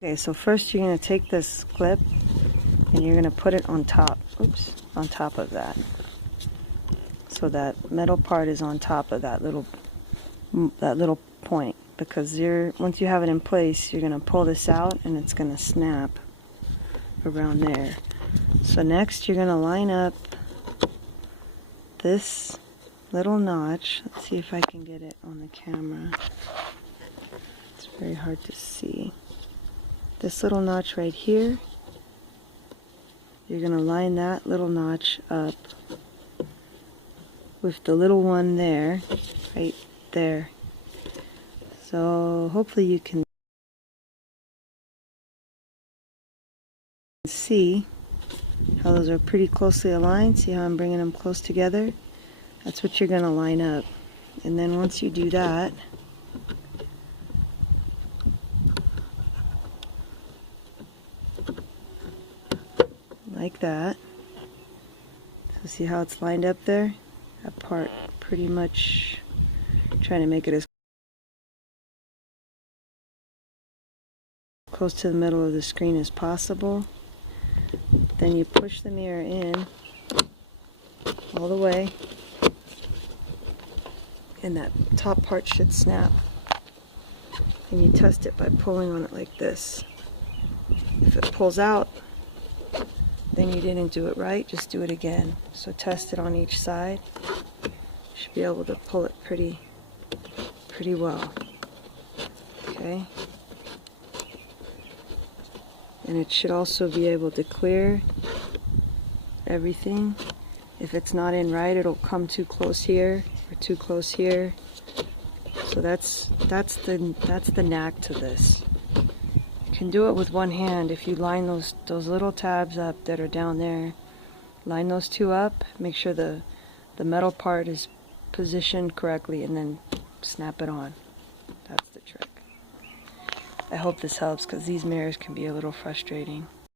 Okay, so first you're going to take this clip and you're going to put it on top, on top of that. So that metal part is on top of that little point, because once you have it in place, you're going to pull this out and it's going to snap around there. So next you're going to line up this little notch. Let's see if I can get it on the camera. It's very hard to see. This little notch right here, you're going to line that little notch up with the little one there, right there. So hopefully you can see how those are pretty closely aligned. See how I'm bringing them close together? That's what you're going to line up. And then once you do that, like that. So see how it's lined up there? That part pretty much trying to make it as close to the middle of the screen as possible. Then you push the mirror in all the way, and that top part should snap. And you test it by pulling on it like this. If it pulls out, then you didn't do it right. Just do it again. So test it on each side. You should be able to pull it pretty well. Okay. And it should also be able to clear everything. If it's not in right, it'll come too close here or too close here. So that's the knack to this. You can do it with one hand. If you line those little tabs up that are down there, line those two up, make sure the metal part is positioned correctly, and then snap it on. That's the trick. I hope this helps, because these mirrors can be a little frustrating.